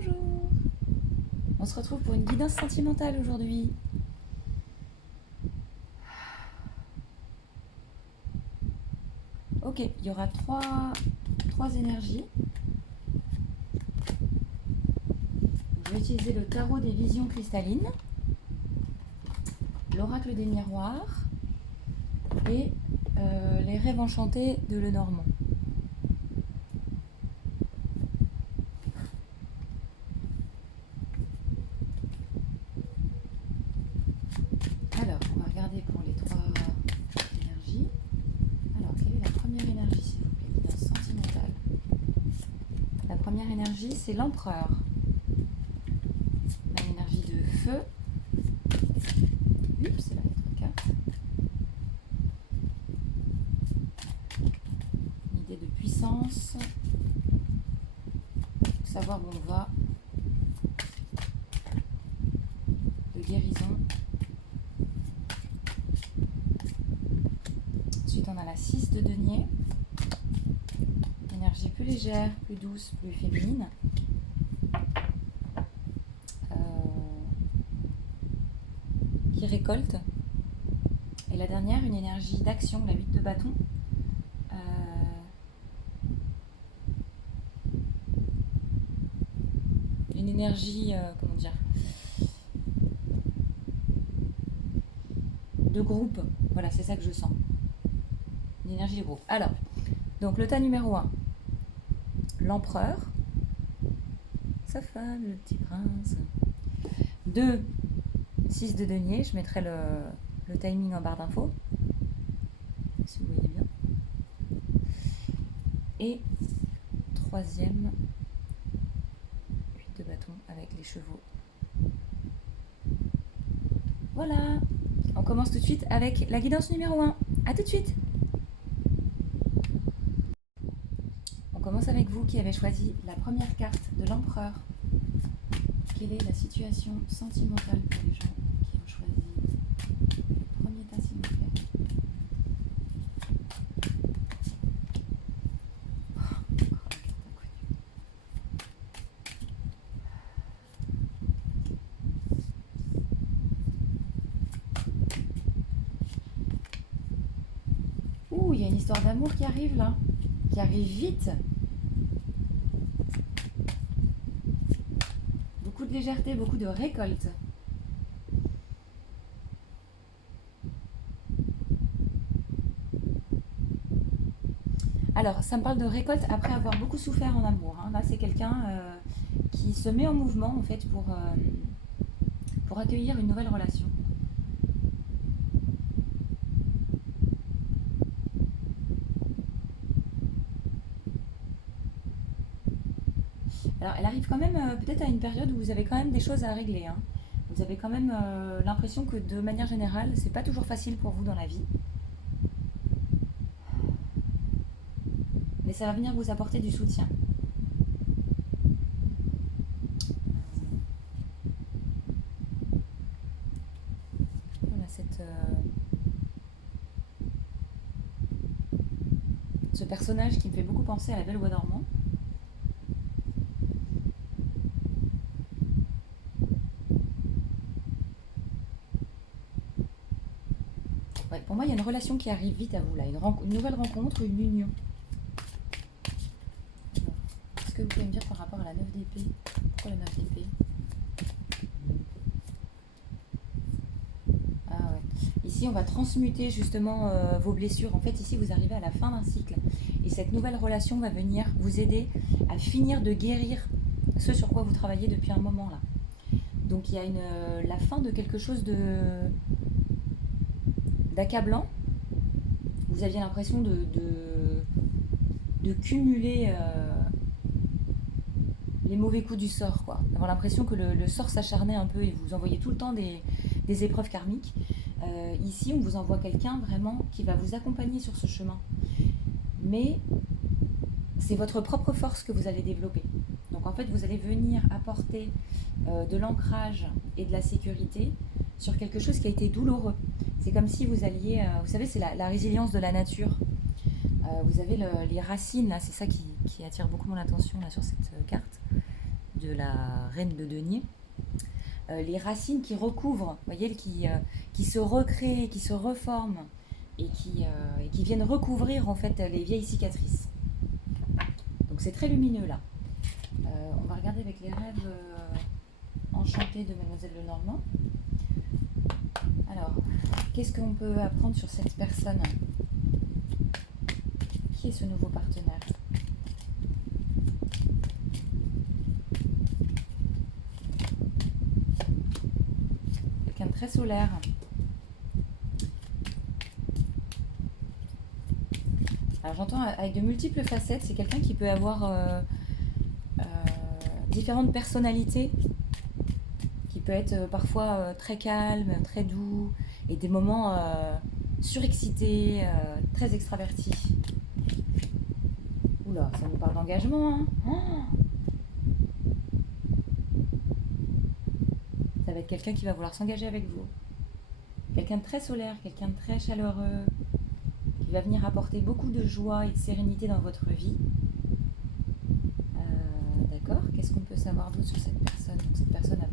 Bonjour. On se retrouve pour une guidance sentimentale aujourd'hui. Ok, il y aura trois énergies. Je vais utiliser le tarot des visions cristallines, l'oracle des miroirs et les rêves enchantés de Lenormand. Alors, on va regarder pour les trois énergies. Alors, quelle est la première énergie, s'il vous plaît, guidance sentimentale? La première énergie, c'est l'empereur. Une énergie de feu. Oups, c'est la lettre 4. Une idée de puissance. Savoir où on va. De guérison. Ensuite, on a la 6 de denier. Énergie plus légère, plus douce, plus féminine. Qui récolte. Et la dernière, une énergie d'action, la 8 de bâton. Une énergie, comment dire, de groupe. Voilà, c'est ça que je sens. Une énergie de groupe. Alors, donc le tas numéro 1, l'empereur, sa femme, le petit prince. 2, 6 de denier, je mettrai le timing en barre d'infos, si vous voyez bien. Et troisième, 8 de bâton avec les chevaux. Voilà, on commence tout de suite avec la guidance numéro 1. A tout de suite. On commence avec vous qui avez choisi la première carte de l'empereur. Quelle est la situation sentimentale pour les gens qui ont choisi le premier tas, s'il vous plaît? Ouh, il y a une histoire d'amour qui arrive là, qui arrive vite. Beaucoup de légèreté, beaucoup de récolte. Alors, ça me parle de récolte après avoir beaucoup souffert en amour. Hein. Là, c'est quelqu'un qui se met en mouvement en fait pour accueillir une nouvelle relation. Alors, elle arrive quand même peut-être à une période où vous avez quand même des choses à régler. Hein. Vous avez quand même l'impression que de manière générale, c'est pas toujours facile pour vous dans la vie. Mais ça va venir vous apporter du soutien. Voilà ce personnage qui me fait beaucoup penser à la Belle au Bois dormant. Ouais, pour moi, il y a une relation qui arrive vite à vous là, une nouvelle rencontre, une union. Est-ce que vous pouvez me dire par rapport à la 9 d'épée? Pourquoi la 9 d'épée? Ah ouais. Ici, on va transmuter justement vos blessures. En fait, ici, vous arrivez à la fin d'un cycle. Et cette nouvelle relation va venir vous aider à finir de guérir ce sur quoi vous travaillez depuis un moment là. Donc, il y a la fin de quelque chose d'accablant. Vous aviez l'impression de cumuler les mauvais coups du sort, quoi. D'avoir l'impression que le sort s'acharnait un peu et vous envoyez tout le temps des épreuves karmiques. Ici, on vous envoie quelqu'un vraiment qui va vous accompagner sur ce chemin. Mais c'est votre propre force que vous allez développer. Donc en fait, vous allez venir apporter de l'ancrage et de la sécurité sur quelque chose qui a été douloureux. C'est comme si vous alliez, vous savez, c'est la résilience de la nature. Vous avez les racines, là, c'est ça qui attire beaucoup mon attention là, sur cette carte. de la reine de denier, les racines qui recouvrent, vous voyez, qui se recréent, qui se reforment et qui viennent recouvrir en fait les vieilles cicatrices. Donc c'est très lumineux là. On va regarder avec les rêves enchantés de Mademoiselle Lenormand. Alors, qu'est-ce qu'on peut apprendre sur cette personne? Qui est ce nouveau partenaire? Quelqu'un de très solaire. Alors j'entends avec de multiples facettes, c'est quelqu'un qui peut avoir différentes personnalités, qui peut être parfois très calme, très doux, et des moments surexcités, très extravertis. Oula, ça nous parle d'engagement, hein. Oh, ça va être quelqu'un qui va vouloir s'engager avec vous. Quelqu'un de très solaire, quelqu'un de très chaleureux, qui va venir apporter beaucoup de joie et de sérénité dans votre vie. D'accord. Qu'est-ce qu'on peut savoir d'autre sur cette personne? Donc, cette personne a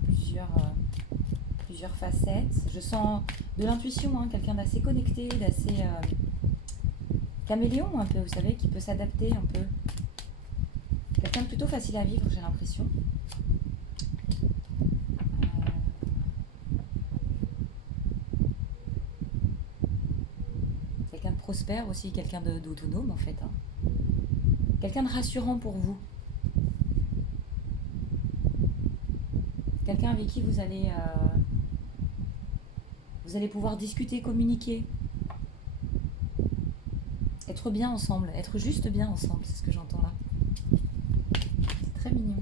plusieurs facettes. Je sens de l'intuition, hein, quelqu'un d'assez connecté, d'assez caméléon un peu, vous savez, qui peut s'adapter un peu. Quelqu'un de plutôt facile à vivre, j'ai l'impression. Quelqu'un de prospère aussi, quelqu'un d'autonome en fait. Hein. Quelqu'un de rassurant pour vous. Quelqu'un avec qui vous allez pouvoir discuter, communiquer. Être bien ensemble, être juste bien ensemble, c'est ce que j'entends là. C'est très mignon.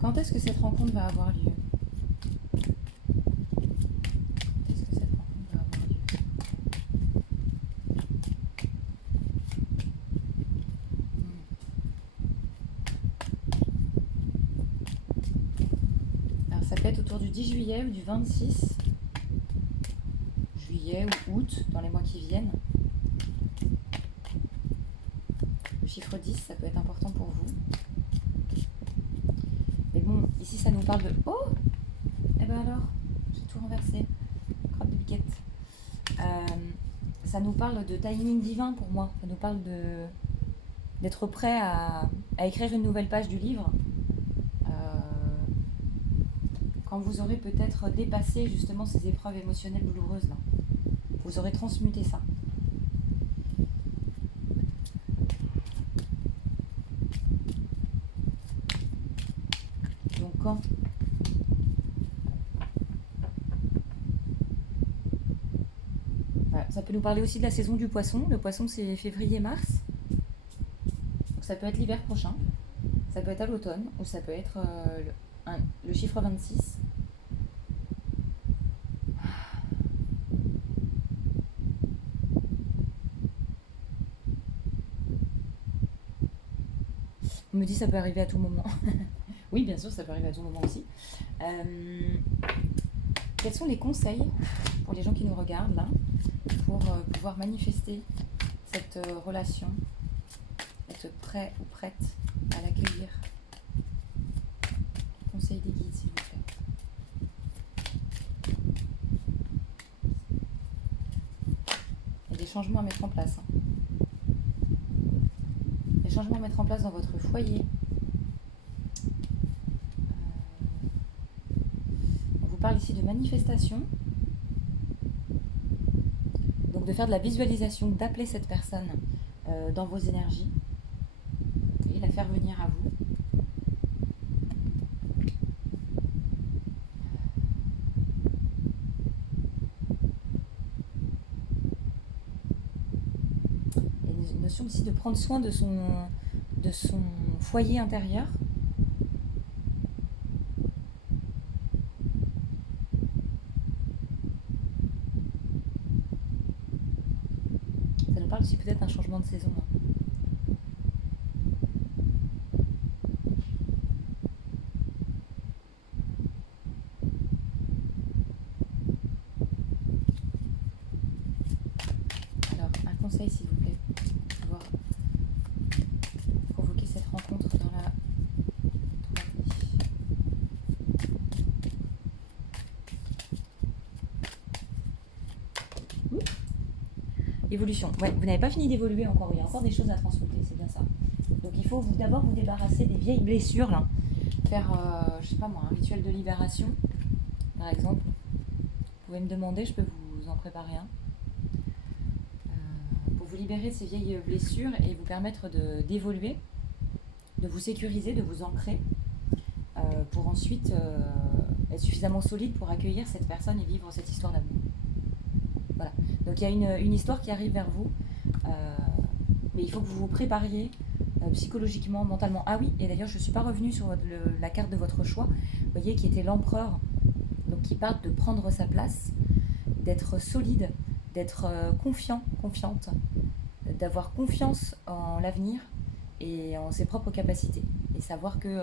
Quand est-ce que cette rencontre va avoir lieu? Quand est-ce que cette rencontre va avoir lieu? Alors ça peut être autour du 10 juillet ou du 26 juillet ou août, dans les mois qui viennent. Le chiffre 10, ça peut être important pour vous. Mais bon, ici ça nous parle de... Oh! Eh ben alors, j'ai tout renversé. Crotte de biquette. Ça nous parle de timing divin pour moi. Ça nous parle d'être prêt à écrire une nouvelle page du livre. Quand vous aurez peut-être dépassé justement ces épreuves émotionnelles douloureuses là. Vous aurez transmuté ça. Donc quand voilà, ça peut nous parler aussi de la saison du poisson. Le poisson c'est février-mars. Donc ça peut être l'hiver prochain. Ça peut être à l'automne ou ça peut être le chiffre 26. On me dit ça peut arriver à tout moment. Oui, bien sûr, ça peut arriver à tout moment aussi. Quels sont les conseils pour les gens qui nous regardent là pour pouvoir manifester cette relation, être prêt ou prête à l'accueillir? Conseil des guides, s'il vous plaît. Il y a des changements à mettre en place. Hein. Des changements à mettre en place dans votre foyer. On vous parle ici de manifestation. Donc de faire de la visualisation, d'appeler cette personne dans vos énergies et la faire venir à vous. Il y a une notion aussi de prendre soin de son foyer intérieur. Ça nous parle aussi peut-être d'un changement de saison. Hein. Alors, un conseil s'il vous plaît, pour pouvoir provoquer cette rencontre dans la Évolution. Ouais, vous n'avez pas fini d'évoluer encore. Il y a encore des choses à transmuter, c'est bien ça. Donc il faut d'abord vous débarrasser des vieilles blessures là. Faire, je sais pas moi, un rituel de libération, par exemple. Vous pouvez me demander, je peux vous en préparer un. Pour vous libérer de ces vieilles blessures et vous permettre d'évoluer, de vous sécuriser, de vous ancrer, pour ensuite être suffisamment solide pour accueillir cette personne et vivre cette histoire d'amour. Voilà. Donc il y a une histoire qui arrive vers vous, mais il faut que vous vous prépariez psychologiquement, mentalement. Ah oui, et d'ailleurs je ne suis pas revenue sur la carte de votre choix, vous voyez, qui était l'empereur, donc qui parle de prendre sa place, d'être solide, d'être confiant, confiante, d'avoir confiance en l'avenir et en ses propres capacités. Et savoir que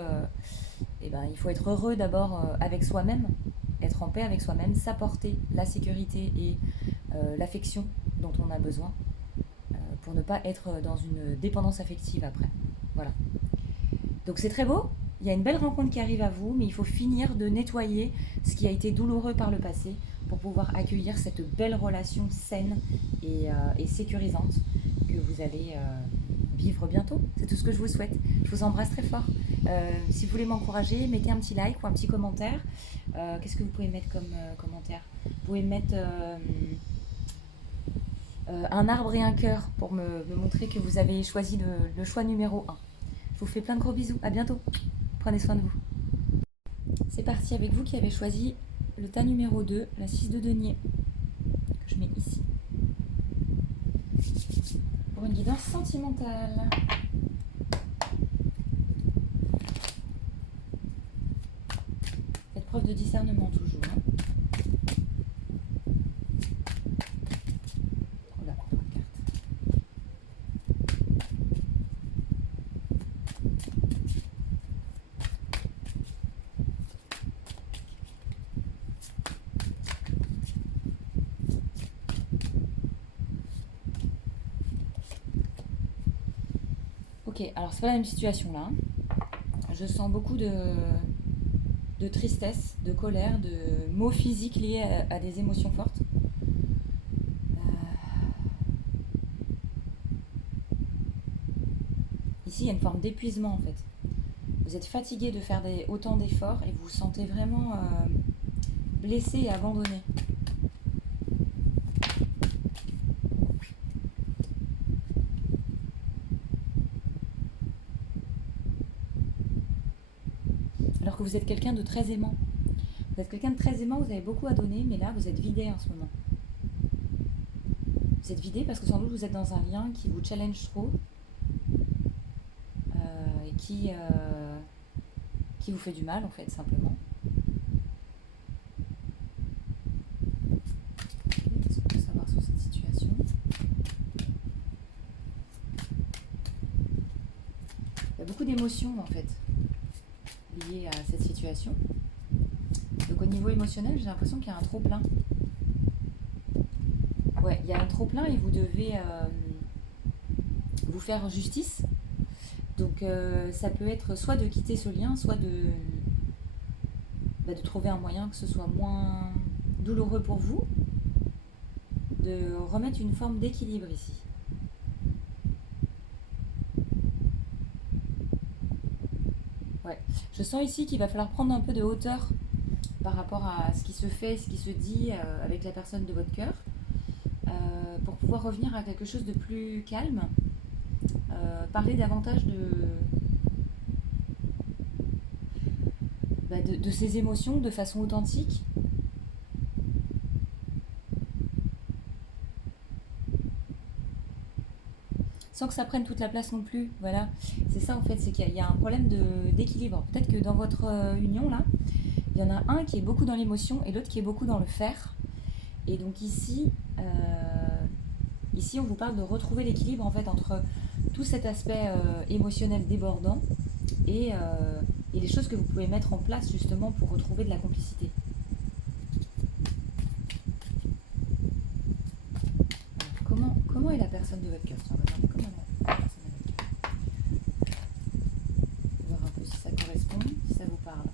il faut être heureux d'abord avec soi-même, être en paix avec soi-même, s'apporter la sécurité et l'affection dont on a besoin pour ne pas être dans une dépendance affective après. Voilà. Donc c'est très beau, il y a une belle rencontre qui arrive à vous, mais il faut finir de nettoyer ce qui a été douloureux par le passé pour pouvoir accueillir cette belle relation saine et sécurisante que vous allez vivre bientôt. C'est tout ce que je vous souhaite. Je vous embrasse très fort. Si vous voulez m'encourager, mettez un petit like ou un petit commentaire. Qu'est-ce que vous pouvez mettre comme commentaire? Vous pouvez mettre un arbre et un cœur pour me montrer que vous avez choisi le choix numéro 1. Je vous fais plein de gros bisous. À bientôt. Prenez soin de vous. C'est parti avec vous qui avez choisi le tas numéro 2, la 6 de denier, que je mets ici. Pour une guidance sentimentale. Faites preuve de discernement toujours. Hein. Oh là, trois cartes. Ok, alors c'est pas la même situation là. Je sens beaucoup de tristesse, de colère, de maux physiques liés à des émotions fortes. Ici, il y a une forme d'épuisement en fait. Vous êtes fatigué de faire autant d'efforts et vous vous sentez vraiment blessé et abandonné. Alors que vous êtes quelqu'un de très aimant. Vous êtes quelqu'un de très aimant, vous avez beaucoup à donner, mais là, vous êtes vidé en ce moment. Vous êtes vidé parce que sans doute vous êtes dans un lien qui vous challenge trop et qui vous fait du mal, en fait, simplement. Qu'est-ce qu'on peut savoir sur cette situation? Il y a beaucoup d'émotions, en fait, liées à cette situation. Donc au niveau émotionnel, j'ai l'impression qu'il y a un trop-plein. Ouais, il y a un trop-plein et vous devez vous faire justice. Donc ça peut être soit de quitter ce lien, soit de trouver un moyen que ce soit moins douloureux pour vous, de remettre une forme d'équilibre ici. Ouais. Je sens ici qu'il va falloir prendre un peu de hauteur par rapport à ce qui se fait, ce qui se dit avec la personne de votre cœur, pour pouvoir revenir à quelque chose de plus calme, parler davantage de ses émotions de façon authentique. Sans que ça prenne toute la place non plus. Voilà, c'est ça en fait, c'est qu'il y a un problème d'équilibre. Peut-être que dans votre union là, il y en a un qui est beaucoup dans l'émotion et l'autre qui est beaucoup dans le faire. Et donc ici, on vous parle de retrouver l'équilibre en fait entre tout cet aspect émotionnel débordant et les choses que vous pouvez mettre en place justement pour retrouver de la complicité. Alors, comment est la personne de votre cœur? On va regarder comment est la personne de votre cœur. On va voir un peu si ça correspond, si ça vous parle.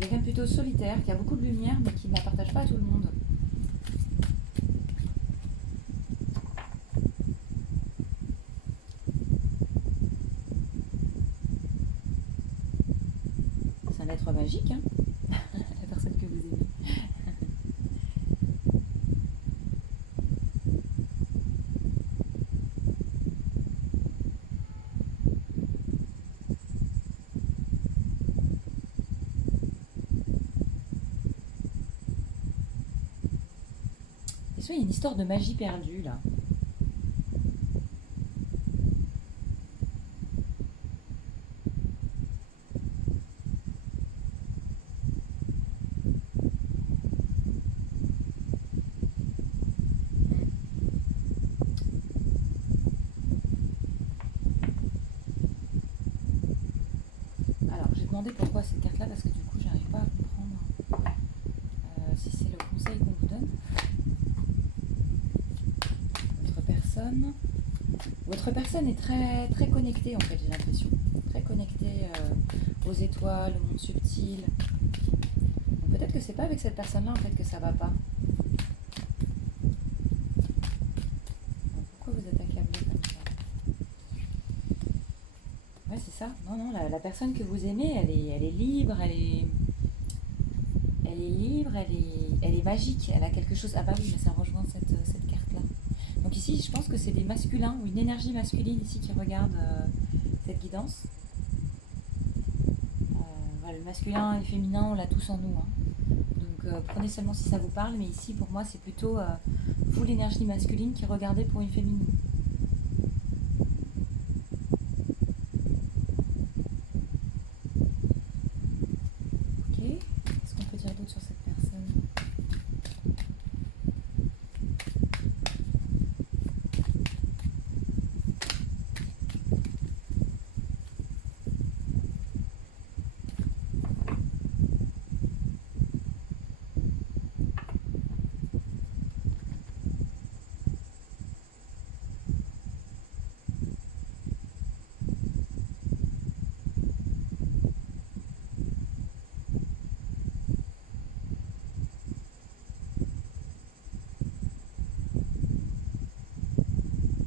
Quelqu'un plutôt plutôt solitaire, qui a beaucoup de lumière, mais qui ne la partage pas à tout le monde. C'est un être magique, hein, la personne que vous aimez. Et ça, il y a une histoire de magie perdue, là. Alors, j'ai demandé pourquoi cette carte-là, parce que du coup, j'arrive pas à comprendre si c'est le conseil qu'on vous donne. Votre personne est très, très connectée, en fait, j'ai l'impression. Très connectée aux étoiles, au monde subtil. Donc, peut-être que c'est pas avec cette personne-là, en fait, que ça va pas. Donc, pourquoi vous êtes accablé comme ça? Ouais, c'est ça. Non, non, la personne que vous aimez, elle est libre, elle est libre, elle est magique, elle a quelque chose. Ah bah oui, mais ça rejoint cette carte-là. Donc ici, je pense que c'est des masculins ou une énergie masculine ici qui regarde cette guidance. Voilà, le masculin et le féminin, on l'a tous en nous, hein. Donc prenez seulement si ça vous parle, mais ici pour moi c'est plutôt vous l'énergie masculine qui regardez pour une féminine. Ok, qu'est-ce qu'on peut dire d'autre sur cette personne?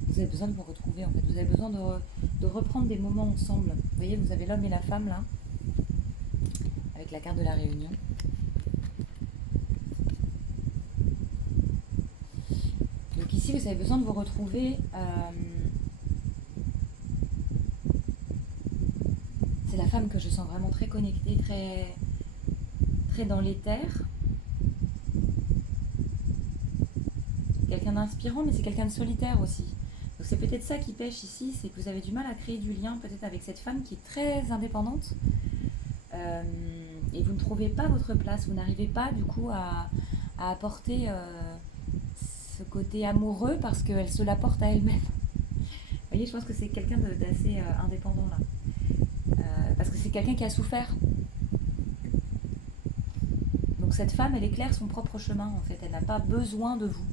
Vous avez besoin de vous retrouver en fait, vous avez besoin de reprendre des moments ensemble. Vous voyez, vous avez l'homme et la femme là, avec la carte de la réunion. Donc ici, vous avez besoin de vous retrouver. C'est la femme que je sens vraiment très connectée, très, très dans l'éther. Quelqu'un d'inspirant, mais c'est quelqu'un de solitaire aussi. Donc c'est peut-être ça qui pêche ici, c'est que vous avez du mal à créer du lien peut-être avec cette femme qui est très indépendante. Et vous ne trouvez pas votre place, vous n'arrivez pas du coup à apporter ce côté amoureux parce qu'elle se l'apporte à elle-même. Vous voyez, je pense que c'est quelqu'un d'assez indépendant là. Parce que c'est quelqu'un qui a souffert. Donc cette femme, elle éclaire son propre chemin en fait, elle n'a pas besoin de vous.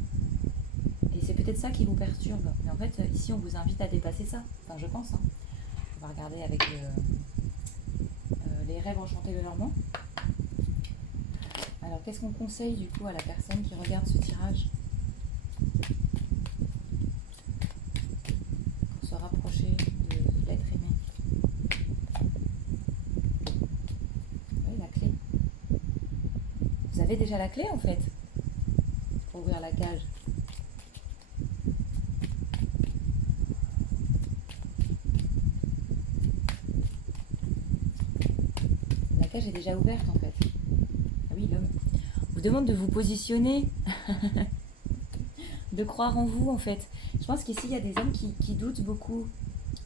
Et c'est peut-être ça qui vous perturbe. Mais en fait, ici, on vous invite à dépasser ça. Enfin, je pense, hein. On va regarder avec les rêves enchantés de Normand. Alors, qu'est-ce qu'on conseille du coup à la personne qui regarde ce tirage pour se rapprocher de l'être aimé? Oui, la clé. Vous avez déjà la clé en fait pour ouvrir la cage. La cage est déjà ouverte en fait. Ah oui, l'homme vous demande de vous positionner, de croire en vous en fait. Je pense qu'ici il y a des hommes qui doutent beaucoup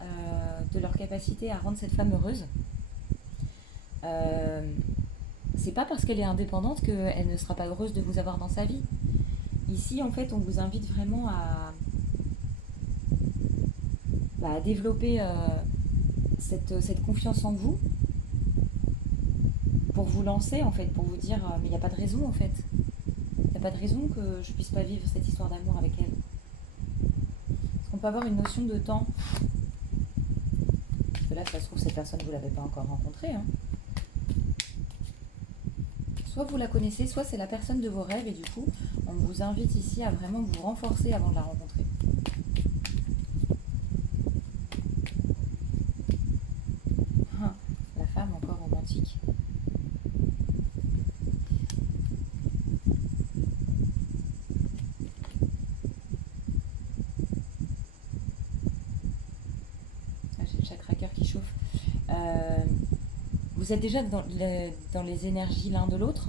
de leur capacité à rendre cette femme heureuse. C'est pas parce qu'elle est indépendante qu'elle ne sera pas heureuse de vous avoir dans sa vie. Ici en fait on vous invite vraiment à développer cette confiance en vous pour vous lancer en fait, pour vous dire mais il n'y a pas de raison en fait. Il n'y a pas de raison que je puisse pas vivre cette histoire d'amour avec elle. Parce qu'on peut avoir une notion de temps. Parce que là, ça se trouve, cette personne, vous ne l'avez pas encore rencontrée. Hein. soit vous la connaissez, soit c'est la personne de vos rêves et du coup, on vous invite ici à vraiment vous renforcer avant de la rencontrer. Ah, la femme encore romantique. Ah, j'ai le chakra cœur qui chauffe. Vous êtes déjà dans les énergies l'un de l'autre,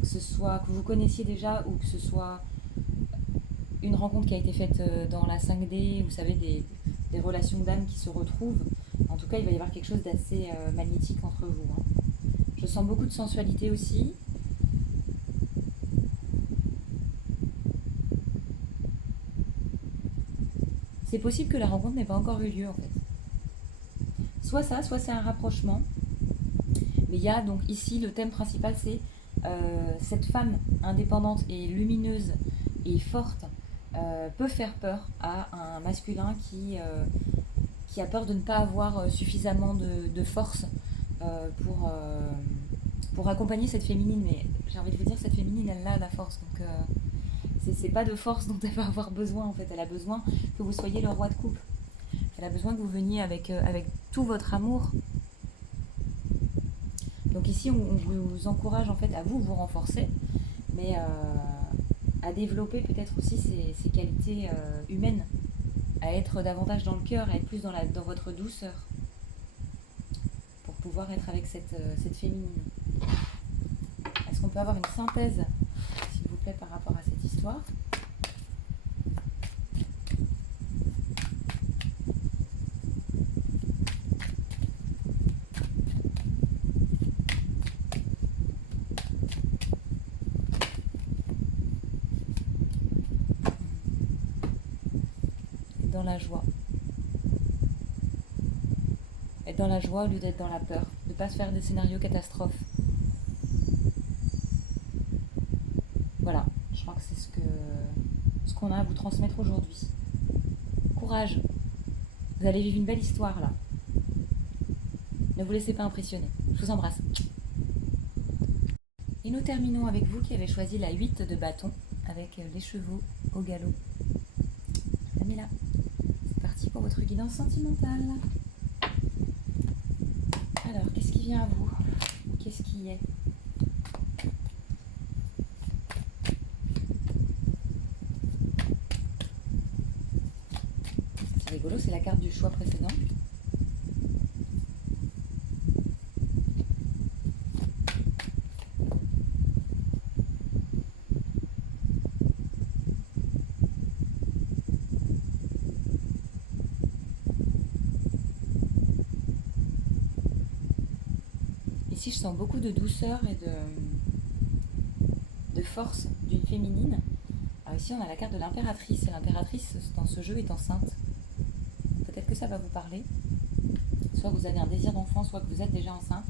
que ce soit que vous connaissiez déjà ou que ce soit une rencontre qui a été faite dans la 5D, vous savez, des relations d'âme qui se retrouvent. En tout cas, il va y avoir quelque chose d'assez magnétique entre vous. Hein. Je sens beaucoup de sensualité aussi. C'est possible que la rencontre n'ait pas encore eu lieu en fait. Soit ça, soit c'est un rapprochement. Mais il y a donc ici le thème principal, c'est cette femme indépendante et lumineuse et forte peut faire peur à un masculin qui a peur de ne pas avoir suffisamment de force pour accompagner cette féminine. Mais j'ai envie de vous dire, cette féminine, elle a la force. Donc c'est pas de force dont elle va avoir besoin en fait. Elle a besoin que vous soyez le roi de coupe. Elle a besoin que vous veniez avec tout votre amour. Donc ici, on vous encourage en fait à vous renforcer, mais à développer peut-être aussi ces qualités humaines, à être davantage dans le cœur, à être plus dans votre douceur, pour pouvoir être avec cette féminine. Est-ce qu'on peut avoir une synthèse, s'il vous plaît, par rapport à cette histoire ? Dans la joie. Être dans la joie au lieu d'être dans la peur. Ne pas se faire des scénarios catastrophes. Voilà, je crois que c'est ce qu'on a à vous transmettre aujourd'hui. Courage. Vous allez vivre une belle histoire là. Ne vous laissez pas impressionner. Je vous embrasse. Et nous terminons avec vous qui avez choisi la 8 de bâton avec les chevaux au galop. Pamela, c'est parti pour votre guidance sentimentale. Alors, qu'est-ce qui vient à vous? Qu'est-ce qui est? C'est rigolo, c'est la carte du choix précédent. Ici, je sens beaucoup de douceur et de force d'une féminine. Alors ici, on a la carte de l'impératrice. Et l'impératrice, dans ce jeu, est enceinte. Peut-être que ça va vous parler. Soit vous avez un désir d'enfant, soit que vous êtes déjà enceinte.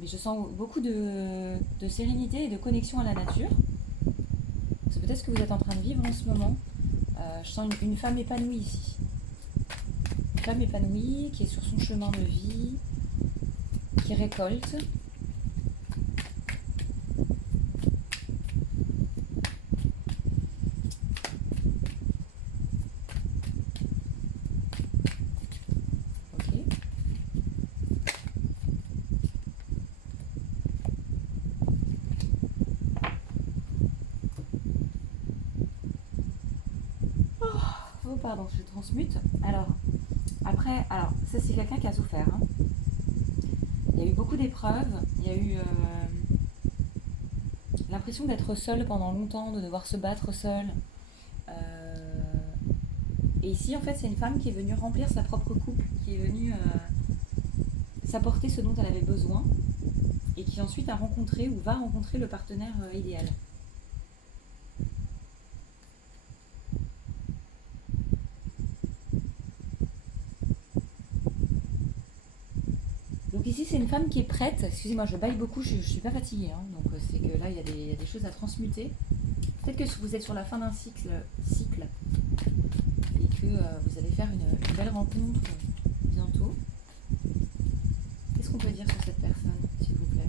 Mais je sens beaucoup de sérénité et de connexion à la nature. C'est peut-être ce que vous êtes en train de vivre en ce moment. Je sens une femme épanouie ici. Une femme épanouie qui est sur son chemin de vie, qui récolte. Ok. Oh, pardon, je transmute. Alors, après, ça c'est quelqu'un qui a souffert. Hein. Il y a eu beaucoup d'épreuves, il y a eu l'impression d'être seul pendant longtemps, de devoir se battre seul. Et ici, en fait, c'est une femme qui est venue remplir sa propre coupe, qui est venue s'apporter ce dont elle avait besoin, et qui ensuite a rencontré ou va rencontrer le partenaire idéal. Donc ici, c'est une femme qui est prête. Excusez-moi, je baille beaucoup, je ne suis pas fatiguée. Hein, donc c'est que là, il y a des choses à transmuter. Peut-être que vous êtes sur la fin d'un cycle et que vous allez faire une belle rencontre bientôt. Qu'est-ce qu'on peut dire sur cette personne, s'il vous plaît?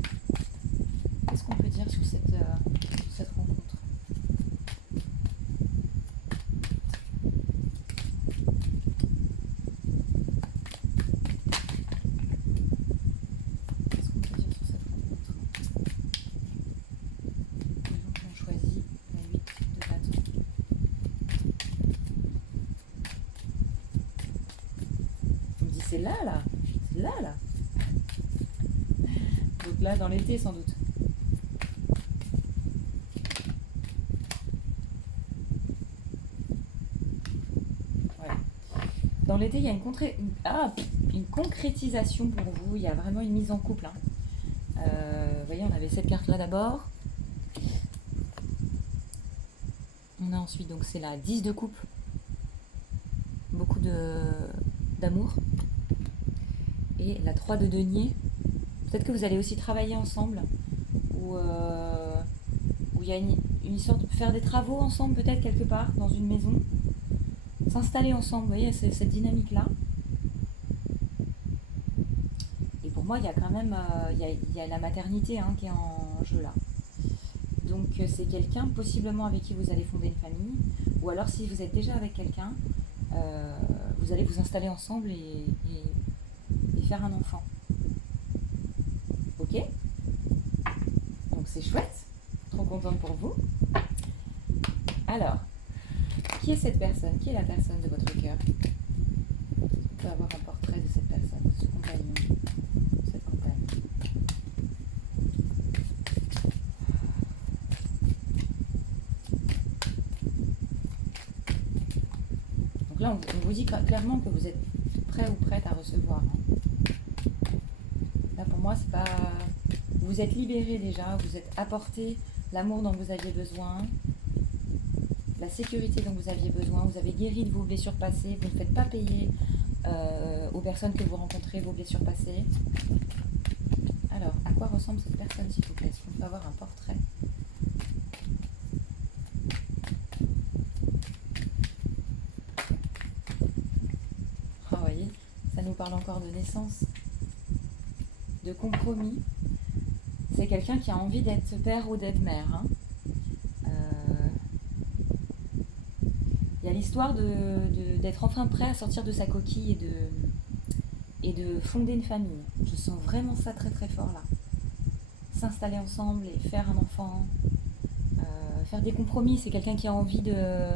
Qu'est-ce qu'on peut dire sur cette rencontre? Qu'est-ce qu'on peut dire sur cette rencontre? Les gens qui ont choisi la 8 de bâton. On me dit c'est là, là. C'est là, là. Donc là, dans l'été, sans doute. Ouais. Dans l'été, il y a une concrétisation pour vous. Il y a vraiment une mise en couple. Hein. Vous voyez, on avait cette carte-là d'abord. On a ensuite, donc c'est la 10 de coupe. Beaucoup d'amour. Et la 3 de denier. Peut-être que vous allez aussi travailler ensemble. Ou il y a une histoire de faire des travaux ensemble, peut-être quelque part, dans une maison. S'installer ensemble, vous voyez, cette dynamique-là. Et pour moi, il y a quand même il y a la maternité hein, qui est en jeu là. Donc c'est quelqu'un possiblement avec qui vous allez fonder une famille, ou alors si vous êtes déjà avec quelqu'un, vous allez vous installer ensemble et faire un enfant. Ok? Donc c'est chouette, trop contente pour vous. Alors, qui est cette personne? Qui est la personne de votre cœur? On peut avoir un portrait de cette personne, de ce compagnon, de cette compagne. Donc là, on vous dit clairement que vous êtes prêt ou prête à recevoir. Hein. Là, pour moi, c'est pas... Vous êtes libéré déjà, vous êtes apporté l'amour dont vous aviez besoin, la sécurité dont vous aviez besoin, vous avez guéri de vos blessures passées, vous ne faites pas payer aux personnes que vous rencontrez vos blessures passées. Alors, à quoi ressemble cette personne, s'il vous plaît? Est-ce qu'on peut avoir un portrait? Ah, vous voyez, ça nous parle encore de naissance, de compromis. C'est quelqu'un qui a envie d'être père ou d'être mère. Hein. Il y a l'histoire d'être enfin prêt à sortir de sa coquille et de fonder une famille. Je sens vraiment ça très très fort là. S'installer ensemble et faire un enfant, faire des compromis. C'est quelqu'un qui a envie que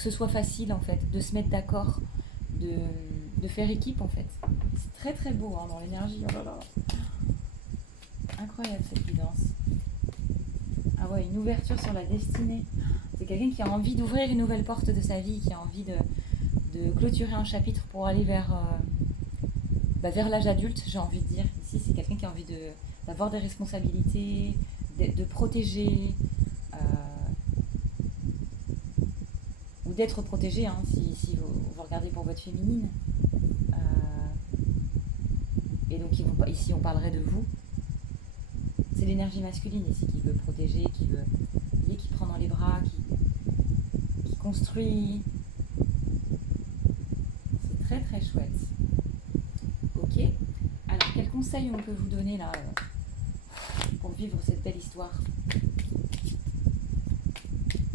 ce soit facile en fait, de se mettre d'accord, de faire équipe en fait. C'est très très beau hein, dans l'énergie. Oh là là. Incroyable cette guidance. Ah ouais, une ouverture sur la destinée. C'est quelqu'un qui a envie d'ouvrir une nouvelle porte de sa vie, qui a envie de clôturer un chapitre pour aller vers l'âge adulte, j'ai envie de dire. Ici, c'est quelqu'un qui a envie d'avoir des responsabilités, de protéger, ou d'être protégé, hein, si vous regardez pour votre féminine. Et donc ici, on parlerait de vous. C'est l'énergie masculine ici qui veut protéger, qui prend dans les bras, qui construit. C'est très très chouette. Ok. Alors, quel conseil on peut vous donner là pour vivre cette belle histoire?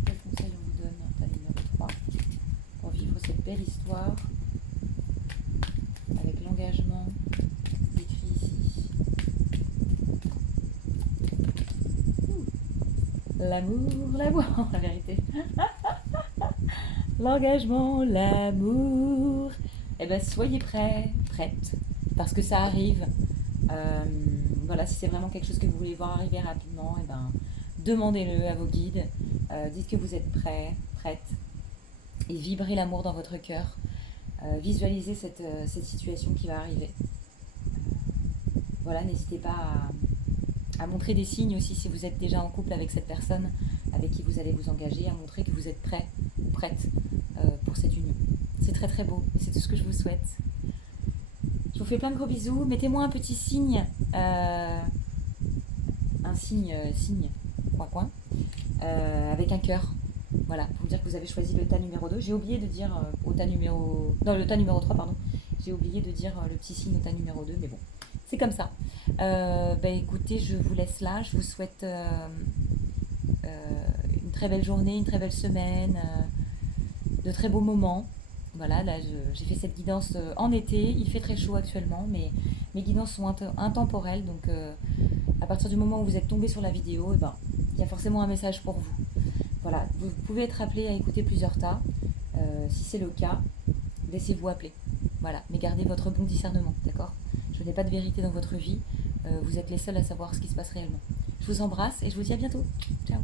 Quel conseil on vous donne, ta numéro 3, pour vivre cette belle histoire avec l'engagement décrit ici? L'amour, la vérité. L'engagement, l'amour. Eh bien, soyez prêts, prêtes, parce que ça arrive. Voilà, si c'est vraiment quelque chose que vous voulez voir arriver rapidement, eh ben, demandez-le à vos guides. Dites que vous êtes prêts, prêtes, et vibrez l'amour dans votre cœur. Visualisez cette situation qui va arriver. Voilà, n'hésitez pas à montrer des signes aussi si vous êtes déjà en couple avec cette personne avec qui vous allez vous engager, à montrer que vous êtes prêt ou prête pour cette union. C'est très très beau, c'est tout ce que je vous souhaite. Je vous fais plein de gros bisous. Mettez-moi un petit signe, un signe, coin, avec un cœur. Voilà, pour me dire que vous avez choisi le tas numéro 2. J'ai oublié de dire le tas numéro 3, pardon. J'ai oublié de dire le petit signe au tas numéro 2, mais bon, c'est comme ça. Écoutez, je vous laisse là. Je vous souhaite une très belle journée, une très belle semaine, de très beaux moments. Voilà, là j'ai fait cette guidance en été. Il fait très chaud actuellement, mais mes guidances sont intemporelles. Donc à partir du moment où vous êtes tombé sur la vidéo, il y a forcément un message pour vous. Voilà, vous pouvez être appelé à écouter plusieurs tas. Si c'est le cas, laissez-vous appeler. Voilà, mais gardez votre bon discernement, d'accord? Je n'ai pas de vérité dans votre vie. Vous êtes les seuls à savoir ce qui se passe réellement. Je vous embrasse et je vous dis à bientôt. Ciao.